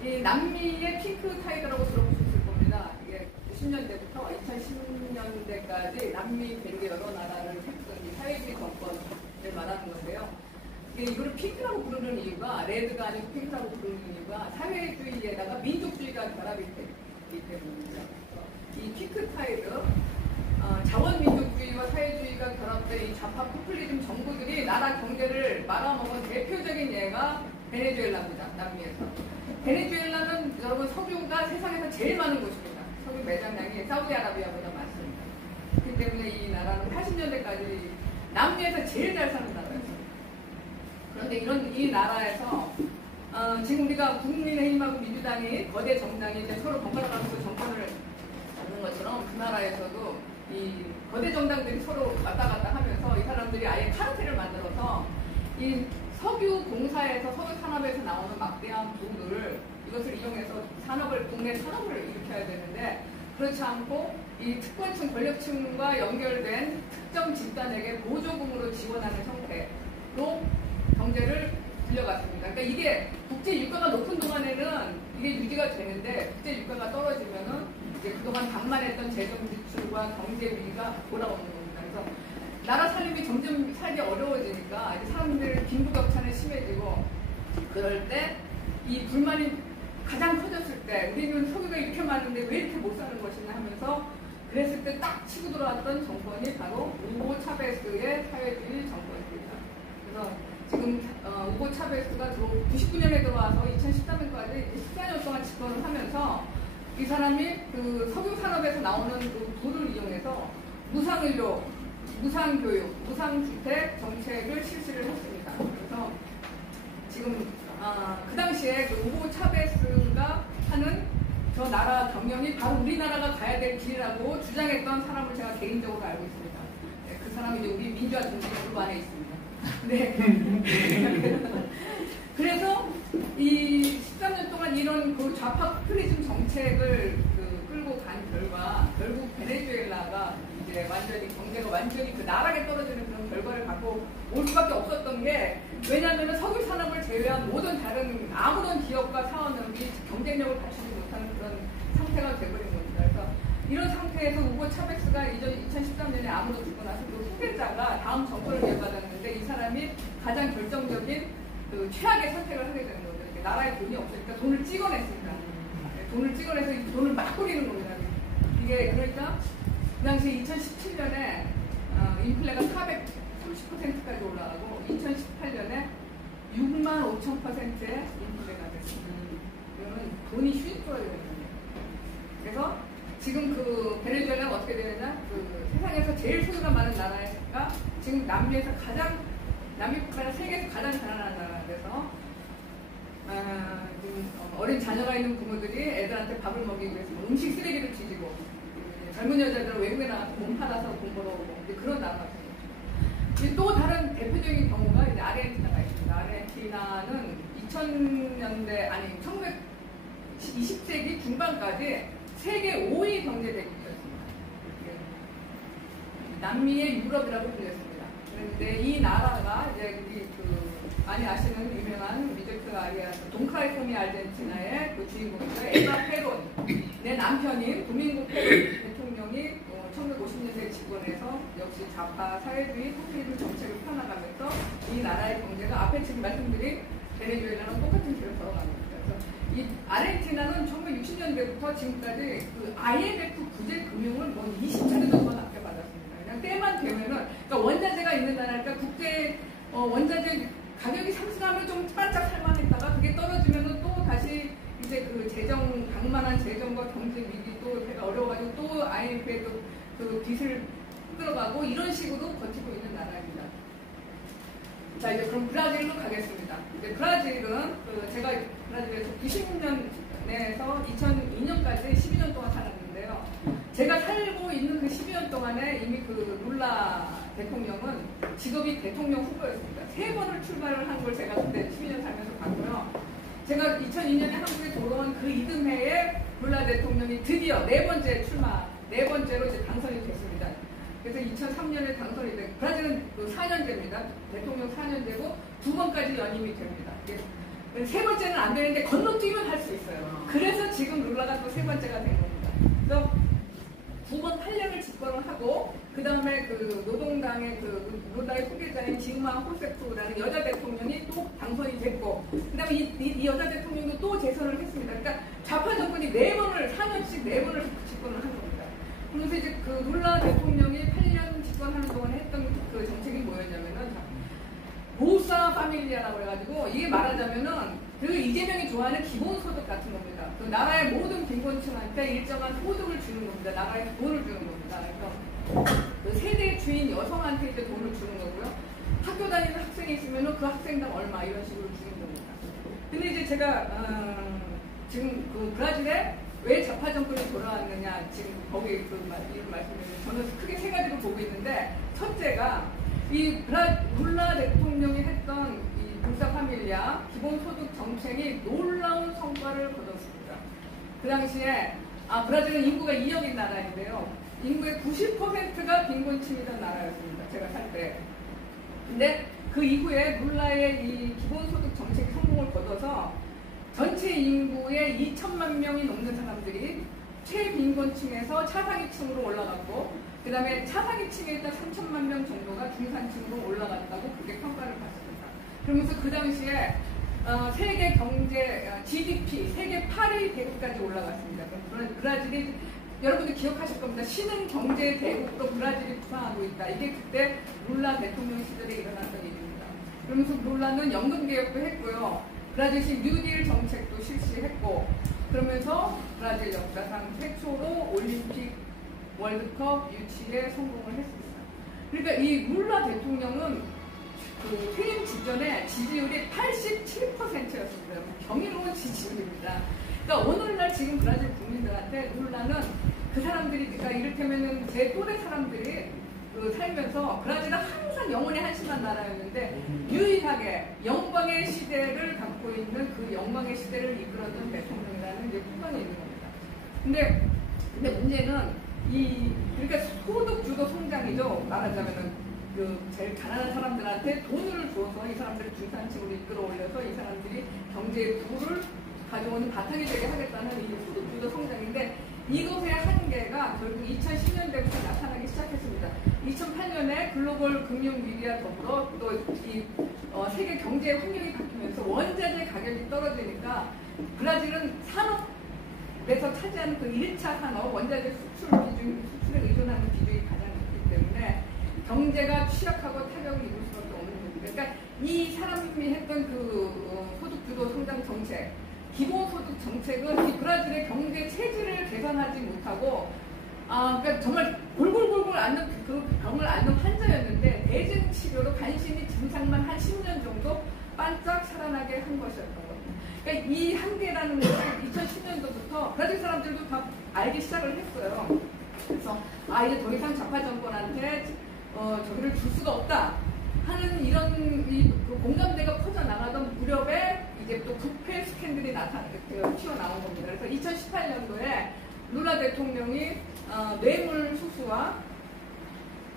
이 남미의 핑크 타이거라고 들어보셨을 겁니다. 이게 90년대부터 2010년대까지 남미 밴드 여러 나라를 했던 이 사회주의 정권을 말하는 건데요. 이걸 핑크라고 부르는 이유가, 레드가 아니고 핑크라고 부르는 이유가 사회주의에다가 민족주의가 결합이 되기 때문입니다. 이 핑크 타이거, 자원민족주의와 사회주의가 결합된 이 좌파 포퓰리즘 정부들이 나라 경제를 말아먹은 대표적인 예가 베네수엘라입니다. 남미에서. 베네수엘라는 여러분 석유가 세상에서 제일 많은 곳입니다. 석유 매장량이 사우디아라비아보다 많습니다. 그렇기 때문에 이 나라는 80년대까지 남미에서 제일 잘 사는 나라였어요. 그런데 이 나라에서 지금 우리가 국민의힘하고 민주당이 거대 정당이 이제 서로 번갈아 가면서 정권을 잡는 것처럼 그 나라에서도 이 거대 정당들이 서로 왔다 갔다 하면서 이 사람들이 아예 카르텔을 만들어서 이 석유 공사에서 석유 산업에서 나오는 막대한 부를 이것을 이용해서 국내 산업을 일으켜야 되는데, 그렇지 않고 이 특권층 권력층과 연결된 특정 집단에게 보조금으로 지원하는 형태로 경제를 불려갔습니다. 그러니까 이게 국제 유가가 높은 동안에는 이게 유지가 되는데, 국제 유가가 떨어지면은 이제 그동안 방만했던 재정 지출과 경제 위기가 돌아오는 겁니다. 그래서 나라 살림이 점점 살기 어려워지니까 이제 사람들 빈부격차는 심해지고, 그럴 때 이 불만이 가장 커졌을 때 우리는 석유가 이렇게 많은데 왜 이렇게 못 사는 것이냐 하면서 그랬을 때 딱 치고 들어왔던 정권이 바로 우고 차베스의 사회주의 정권입니다. 그래서 지금 우고 차베스가 99년에 들어와서 2013년까지 14년 동안 집권을 하면서 이 사람이 그 석유 산업에서 나오는 그 부를 이용해서 무상의료, 무상교육, 무상주택 정책을 실시를 했습니다. 그래서 지금 그 당시에 그 우고 차베스가 하는 저 나라 경영이 바로 우리나라가 가야 될 길이라고 주장했던 사람을 제가 개인적으로 알고 있습니다. 네, 그 사람이 이제 우리 민주화 정신그룹 안에 있습니다. 네. 그래서 이 13년 동안 이런 그 좌파 포퓰리즘 정책을 끌고 간 결과 결국 베네수엘라가 이제 완전히 경제가 완전히 그 나락에 떨어지는 그런 결과를 갖고 올 수밖에 없었던 게, 왜냐하면 석유 산업을 제외한 모든 다른 아무런 기업과 사원들이 경쟁력을 갖추지 못하는 그런 상태가 되어버린 겁니다. 그래서 이런 상태에서 우고 차베스가 2013년에 암으로 죽고 나서 그 후계자가 다음 정권을 이어받았는데, 이 사람이 가장 결정적인 그 최악의 선택을 하게 되는 거죠. 나라에 돈이 없으니까 돈을 찍어냈습니다. 돈을 찍어내서 이 돈을 막 뿌리는 겁니다. 이게 그러니까 그 당시 2017년에 인플레가 430%까지 올라가고 2018년에 65,000%의 인플레가 됐습니다. 이거는 돈이 휙 줄어들어요. 그래서 지금 그 베네수엘라가 어떻게 되느냐, 그 세상에서 제일 소유가 많은 나라가 지금 남미에서 남미국가는 세계에서 가장 가난한 나라에서 어린 자녀가 있는 부모들이 애들한테 밥을 먹이기 위해서 음식 쓰레기를 뒤지고, 젊은 여자들은 외국에 나가서 몸 팔아서 돈 벌어오고, 그런 나라가 되겠죠. 또 다른 대표적인 경우가 이제 아르헨티나가 있습니다. 아르헨티나는 2000년대, 아니 20세기 중반까지 세계 5위 경제 대국이었습니다. 남미의 유럽이라고 불렸습니다. 그런데 이 나라가 이제 우리 많이 아시는 유명한 미제크 아리아 돈카이토미 아르헨티나의 그 주인공이죠. 에바 페론의 남편인 도밍고 페론 대통령이 1950년대 집권해서 역시 좌파 사회주의 포퓰리즘 정책을 펴나가면서 이 나라의 경제가 앞에 지금 말씀드린 베네수엘라랑 똑같은 길을 걸어갑니다. 그래서 이 아르헨티나는 1960년대부터 지금까지 그 IMF 구제 금융을 20차례 정도 맡겨받았습니다. 그냥 때만 되면은, 그러니까 원자재가 있는 나라니까 국제 원자재 가격이 상승하면 좀 바짝 살만했다가 그게 떨어지면은 또 다시 이제 그 방만한 재정과 경제 위기 또 어려워가지고 또 IMF에 또 그 빚을 끌어가고 이런 식으로 버티고 있는 나라입니다. 자, 이제 그럼 브라질로 가겠습니다. 이제 브라질은 제가 브라질에서 90년에서 2002년까지 12년 동안 살았는데요. 제가 살고 있는 그 12년 동안에 이미 그 룰라 대통령은 직업이 대통령 후보였습니다. 3번을 출마를 한 걸 제가 그때 12년 살면서 봤고요. 제가 2002년에 한국에 돌아온 그 이듬해에 룰라 대통령이 드디어 4번째로 이제 당선이 됐습니다. 그래서 2003년에 당선이 되고, 브라질은 4년제입니다. 대통령 4년제고 2번까지 연임이 됩니다. 세 번째는 안 되는데 건너뛰면 할 수 있어요. 그래서 지금 룰라가 또 세 번째가 된 겁니다. 그래서 두 번 8년을 집권을 하고 그 다음에 그 노동당의 그 룰라의 후계자인 지우마 호세프라는 여자 대통령이 또 당선이 됐고 그 다음에 이 여자 대통령도 또 재선을 했습니다. 그러니까 좌파 정권이 4번을 4년씩 4번을 집권을 한 겁니다. 그러면서 이제 그 룰라 대통령이 8년 집권하는 동안 했던 그 정책이 뭐였냐면은 보사 파밀리아라고 해가지고 이게 말하자면은 그 이재명이 좋아하는 기본소득 같은 겁니다. 그 나라의 모든 빈곤층한테 일정한 소득을 주는 겁니다. 나라에 돈을 주는 겁니다. 그래서 그 세대 주인 여성한테 이제 돈을 주는 거고요. 학교 다니는 학생이 있으면은 그 학생당 얼마 이런 식으로 주는 겁니다. 근데 이제 제가 지금 그 브라질에 왜 좌파 정권이 돌아왔느냐 지금 거기 이런 말씀드리면 저는 크게 세 가지로 보고 있는데 첫째가 이 룰라 대통령이 했던 이 보사 파밀리아 기본소득 정책이 놀라운 성과를 거뒀습니다. 그 당시에 브라질은 인구가 2억인 나라인데요. 인구의 90%가 빈곤층이던 나라였습니다. 제가 살 때. 근데 그 이후에 룰라의 이 기본소득 정책이 성공을 거둬서 전체 인구의 2천만 명이 넘는 사람들이 최빈곤층에서 차상위층으로 올라갔고 그 다음에 차상위층에 일단 3천만 명 정도가 중산층으로 올라갔다고 그렇게 평가를 받습니다. 그러면서 그 당시에 세계 경제 GDP 세계 8위 대국까지 올라갔습니다. 브라질이 여러분들 기억하실 겁니다. 신흥 경제 대국으로 브라질이 부상하고 있다. 이게 그때 룰라 대통령 시절에 일어났던 일입니다. 그러면서 룰라는 연금 개혁도 했고요. 브라질식 뉴딜 정책도 실시했고 그러면서 브라질 역사상 최초로 올림픽 월드컵 유치에 성공을 했습니다. 그러니까 이 룰라 대통령은 그 퇴임 직전에 지지율이 87%였습니다. 경이로운 지지율입니다. 그러니까 오늘날 지금 브라질 국민들한테 룰라는 그 사람들이 그러니까 이를테면은 제 또래 사람들이 그 살면서 브라질은 항상 영혼이 한심한 나라였는데 유일하게 영광의 시대를 갖고 있는 그 영광의 시대를 이끌었던 대통령이라는 이제 풍광이 있는 겁니다. 근데 문제는 그러니까 소득주도 성장이죠. 말하자면은 그 제일 가난한 사람들한테 돈을 줘서 이 사람들을 중산층으로 이끌어 올려서 이 사람들이 경제의 부를 가져오는 바탕이 되게 하겠다는 이 소득주도 성장인데 이것의 한계가 결국 2010년대부터 나타나기 시작했습니다. 2008년에 글로벌 금융 위기와 더불어 또 이 세계 경제 환경이 바뀌면서 원자재 가격이 떨어지니까 브라질은 산업에서 차지하는 그 1차 산업 원자재 수출에 의존하는 비중이 가장 높기 때문에 경제가 취약하고 타격을 입을 수밖에 없는 겁니다. 그러니까 이 사람이 했던 그 소득주도 성장 정책 기본소득 정책은 이 브라질의 경제 체질을 개선하지 못하고 그러니까 정말 골골골골 앓는 그 병을 앓는 환자였는데 대증 치료로 간신히 증상만 한 10년 정도 반짝 살아나게 한 것이었던 겁니다. 그러니까 이 한계라는 것을 2010년도부터 브라질 사람들도 다 알기 시작을 했어요. 그래서 이제 더 이상 좌파 정권한테 저기를 줄 수가 없다 하는 이런 그 공감대가 퍼져나가던 무렵에 이제 또 부패 스캔들이 튀어나온 겁니다. 그래서 2018년도에 룰라 대통령이 뇌물 수수와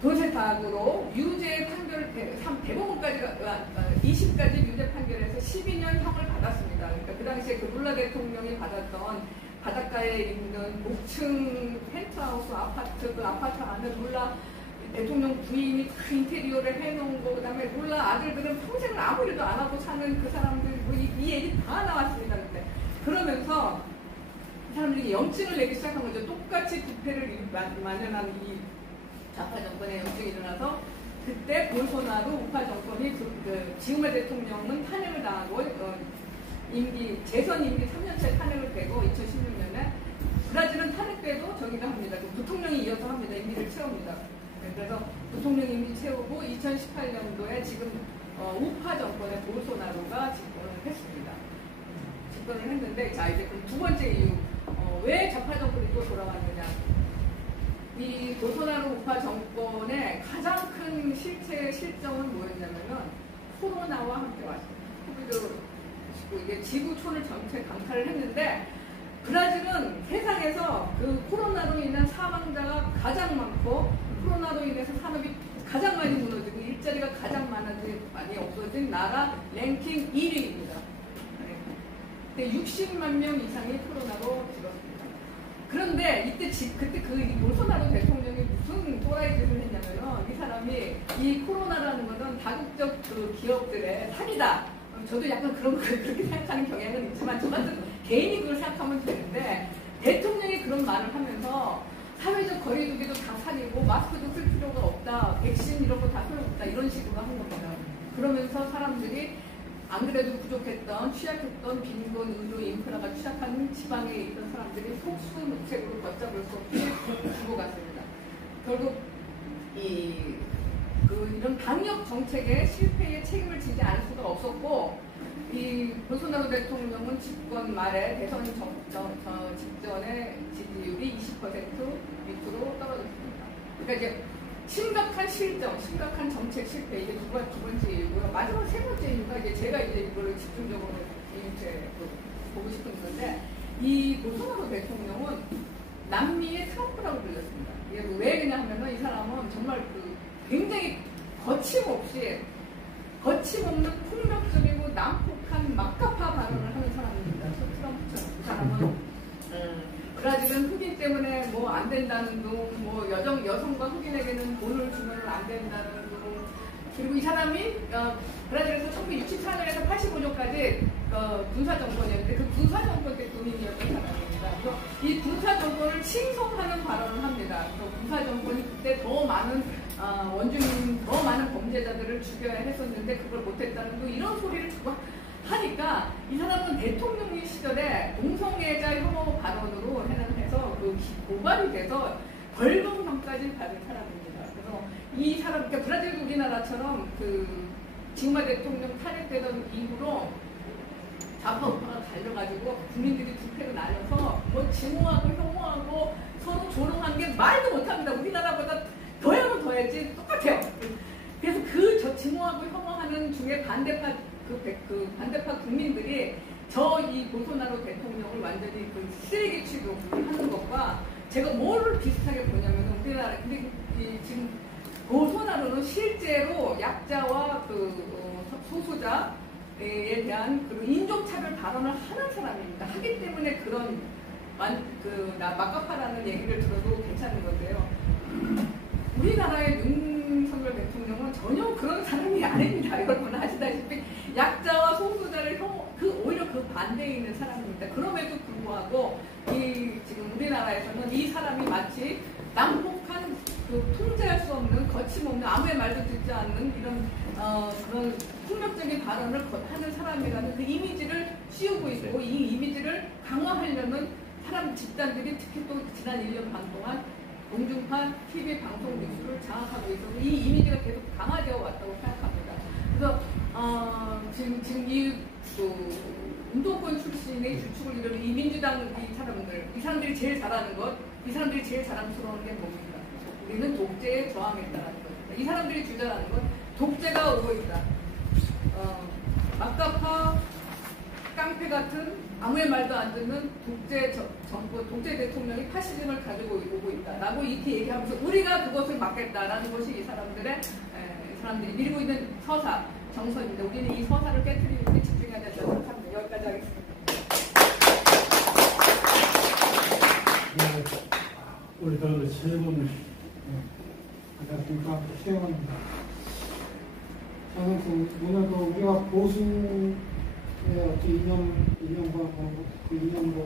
돈 세탁으로 유죄 판결을 대법원까지 20까지 유죄 판결에서 12년 형을 받았습니다. 그러니까 그 당시에 그 룰라 대통령이 받았던 바닷가에 있는 목층 펜트하우스 아파트 그 아파트 안에 룰라 대통령 부인이 그 인테리어를 해놓은 거, 그 다음에 룰라 아들들은 평생을 아무 일도 안 하고 사는 그 사람들, 이 얘기 다 나왔습니다. 근데 그러면서 그 사람들이 염증을 내기 시작한 거죠. 똑같이 부패를 만연한 이 좌파 정권의 염증이 일어나서 그때 볼소나루 우파 정권이 지우마 대통령은 탄핵을 당하고 재선 임기 3년째 탄핵을 되고 2016년에 브라질은 탄핵돼도 저기가 합니다. 부통령이 이어서 합니다. 임기를 채웁니다. 그래서 부통령 임기 채우고 2018년도에 지금 우파 정권의 볼소나루가 집권을 했습니다. 집권을 했는데 자 이제 그럼 두 번째 이유 왜 좌파 정권이 또 돌아왔느냐? 이 볼소나루 우파 정권의 가장 큰 실정은 뭐였냐면은 코로나와 함께 왔습니다. 코비드19 이게 지구촌을 전체 강타를 했는데 브라질은 세상에서 그 코로나로 인한 사망자가 가장 많고 코로나로 인해서 산업이 가장 많이 무너지고 일자리가 가장 많이 없어진 나라 랭킹 1위입니다. 근데 60만 명 이상이 코로나로 죽었습니다. 그런데 그때 그 볼소나로 대통령이 무슨 또라이 짓을 했냐면요. 이 사람이 이 코로나라는 것은 다국적 그 기업들의 사기다. 저도 약간 그렇게 생각하는 경향은 있지만 저 같은 개인이 그걸 생각하면 되는데 대통령이 그런 말을 하면서 사회적 거리두기도 다 사기고 마스크도 쓸 필요가 없다. 백신 이런 거 다 소용없다. 이런 식으로 한 겁니다. 그러면서 사람들이 안 그래도 부족했던 취약했던 빈곤, 의료 인프라가 취약한 지방에 있던 사람들이 속수무책으로 걷잡을 수 없이 죽어갔습니다. 결국 이런 방역 정책의 실패에 책임을 지지 않을 수가 없었고 이 볼소나로 대통령은 집권 말에 대선 직전에 지지율이 20% 밑으로 떨어졌습니다. 그러니까 이제 심각한 실정, 심각한 정책 실패 이게 두 번째 이유고요. 마지막 세 번째 이유가 이제 제가 이제 이거를 집중적으로 보고 싶은 건데 이 볼소나로 대통령은 남미의 트럼프라고 불렸습니다. 이게 왜 그러냐 하면은 이 사람은 정말 굉장히 거침없는 폭력적이고 난폭한 막가파 발언을 하는 사람입니다. 트럼프처럼. 그 사람은 브라질은 흑인 때문에 뭐 안 된다는 둥, 뭐 여성과 흑인에게는 돈을 주면 안 된다는 둥, 그리고 이 사람이 브라질에서 1964년에서 85년까지 군사 정권이었는데 그 군사 정권 때 군인이었던 사람입니다. 그래서 이 군사 정권을 칭송하는 발언을 합니다. 군사 정권이 그때 더 많은 원주민, 더 많은 범죄자들을 죽여야 했었는데 그걸 못했다는 둥 이런 소리를 하니까 이 사람은 대통령의 시절에 동성애자 혐오 발언으로 해서 고발이 돼서 벌금형까지 받은 사람입니다. 그래서 이 사람, 그러니까 브라질도 우리나라처럼 지그마 대통령 탄핵되던 이후로 좌파 우파가 갈려가지고 국민들이 부패로 날려서 뭐 증오하고 혐오하고 서로 조롱한 게 말도 못합니다. 우리나라보다 더하면 더했지 똑같아요. 그래서 증오하고 혐오하는 중에 반대파 국민들이 이 볼소나로 대통령을 완전히 쓰레기 취급을 하는 것과 제가 뭐를 비슷하게 보냐면 우리나라 근데 지금 볼소나로는 실제로 약자와 소수자에 대한 인종차별 발언을 하는 사람입니다. 하기 때문에 그런 막가파라는 얘기를 들어도 괜찮은 건데요. 우리나라의 윤석열 대통령은 전혀 그런 사람이 아닙니다. 여러분 아시다시피 약자와 소수자를 오히려 그 반대에 있는 사람입니다. 그럼에도 불구하고 지금 우리나라에서는 이 사람이 마치 난폭한 통제할 수 없는 거침없는 아무의 말도 듣지 않는 이런 그런 폭력적인 발언을 하는 사람이라는 그 이미지를 씌우고 있고 이 이미지를 강화하려는 집단들이 특히 또 지난 1년 반 동안 공중파, TV, 방송, 뉴스를 장악하고 있어서 이 이미지가 계속 강화되어 왔다고 생각합니다. 그래서 지금 운동권 출신의 주축을 이루는 이 민주당 이 사람들이 제일 잘하는 것, 이 사람들이 제일 자랑스러운 게 뭡니까? 우리는 독재에 저항했다는 것입니다. 이 사람들이 주장하는 건 독재가 오고 있다. 막가파, 깡패 같은 아무의 말도 안 듣는 독재 대통령이 파시즘을 가지고 오고 있다라고 이렇게 얘기하면서 우리가 그것을 막겠다라는 것이 이 사람들이 밀고 있는 서사, 정서입니다. 우리는 이 서사를 깨트리는 데 집중해야 된다고 생각합니다. 여기까지 하겠습니다. 네, 우리들 세분 안녕하십니까, 최영원입니다. 저는 오늘도 우리가 보수의 이념과 그 이념과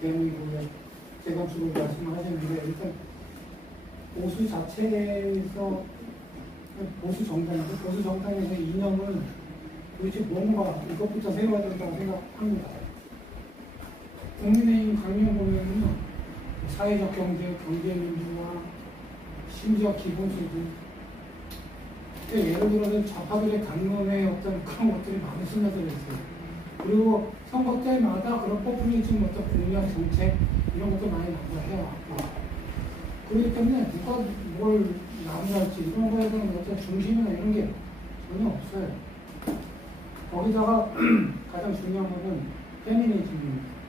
대한민국의 재건축을 말씀하셨는데 일단 보수 자체에서 보수 정당에서 이념은 도대체 뭔가 이것부터 세워야 된다고 생각합니다. 국민의힘 강령 보면은 사회적 경제, 경제민주화, 심지어 기본소득. 예를 들어서 좌파들의 강론에 어떤 그런 것들이 많이 스며들어 있어요. 그리고 선거 때마다 그런 포퓰리즘 어떤 공약 정책 이런 것도 많이 나타해왔고, 그렇기 때문에 누가 뭘 나무랄지 이런 거에 대한 어떤 중심이나 이런 게 전혀 없어요. 거기다가 가장 중요한 것은 페미니즘입니다.